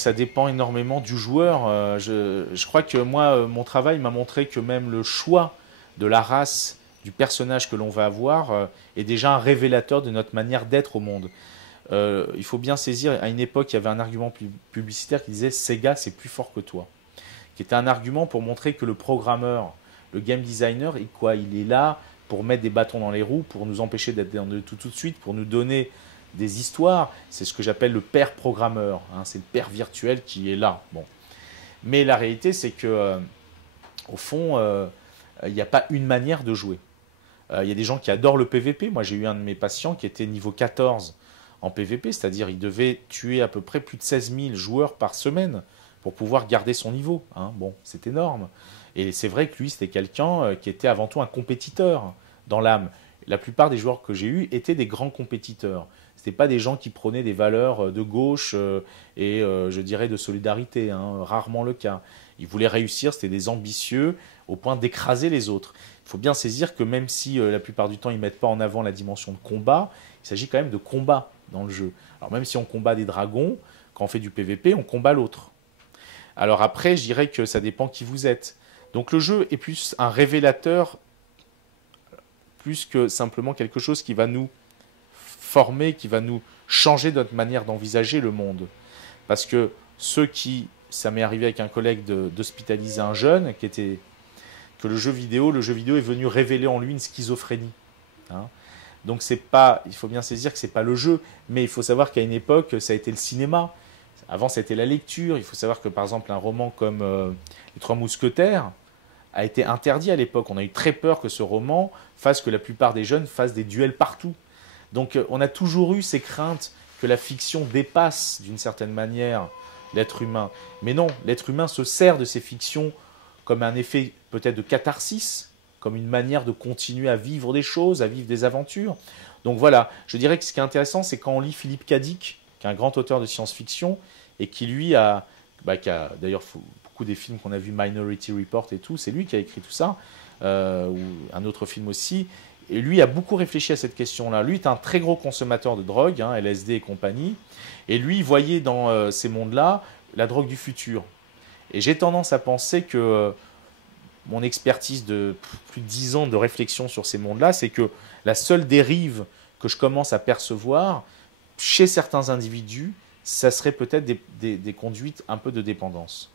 Ça dépend énormément du joueur. Je crois que moi, mon travail m'a montré que même le choix de la race du personnage que l'on va avoir est déjà un révélateur de notre manière d'être au monde. Il faut bien saisir, à une époque, il y avait un argument publicitaire qui disait Sega, c'est plus fort que toi, qui était un argument pour montrer que le programmeur, le game designer, il est là pour mettre des bâtons dans les roues, pour nous empêcher d'être dans le tout de suite, pour nous donner des histoires. C'est ce que j'appelle le père programmeur, hein, c'est le père virtuel qui est là. Bon. Mais la réalité, c'est que, au fond, il n'y a pas une manière de jouer. Il y a des gens qui adorent le PVP. Moi, j'ai eu un de mes patients qui était niveau 14 en PVP, c'est-à-dire il devait tuer à peu près plus de 16 000 joueurs par semaine pour pouvoir garder son niveau. Hein. Bon, c'est énorme. Et c'est vrai que lui, c'était quelqu'un qui était avant tout un compétiteur dans l'âme. La plupart des joueurs que j'ai eus étaient des grands compétiteurs. Ce n'étaient pas des gens qui prenaient des valeurs de gauche et, je dirais, de solidarité. Hein. Rarement le cas. Ils voulaient réussir, c'était des ambitieux au point d'écraser les autres. Il faut bien saisir que même si la plupart du temps ils ne mettent pas en avant la dimension de combat, il s'agit quand même de combat dans le jeu. Alors même si on combat des dragons, quand on fait du PVP, on combat l'autre. Alors après, je dirais que ça dépend qui vous êtes. Donc le jeu est plus un révélateur, plus que simplement quelque chose qui va nous former, qui va nous changer notre manière d'envisager le monde. Parce que ça m'est arrivé avec un collègue d'hospitaliser un jeune que le jeu vidéo est venu révéler en lui une schizophrénie. Hein. Donc il faut bien saisir que c'est pas le jeu, mais il faut savoir qu'à une époque, ça a été le cinéma. Avant, c'était la lecture. Il faut savoir que, par exemple, un roman comme Les Trois Mousquetaires a été interdit à l'époque. On a eu très peur que ce roman fasse que la plupart des jeunes fassent des duels partout. Donc, on a toujours eu ces craintes que la fiction dépasse, d'une certaine manière, l'être humain. Mais non, l'être humain se sert de ces fictions comme un effet peut-être de catharsis, comme une manière de continuer à vivre des choses, à vivre des aventures. Donc voilà, je dirais que ce qui est intéressant, c'est quand on lit Philippe K. Dick, qui est un grand auteur de science-fiction, et qui lui qui a d'ailleurs beaucoup des films qu'on a vus, Minority Report et tout, c'est lui qui a écrit tout ça, ou un autre film aussi, et lui a beaucoup réfléchi à cette question-là. Lui est un très gros consommateur de drogue, hein, LSD et compagnie, et lui il voyait dans ces mondes-là la drogue du futur. Et j'ai tendance à penser que mon expertise de plus de 10 ans de réflexion sur ces mondes-là, c'est que la seule dérive que je commence à percevoir chez certains individus, ça serait peut-être des conduites un peu de dépendance.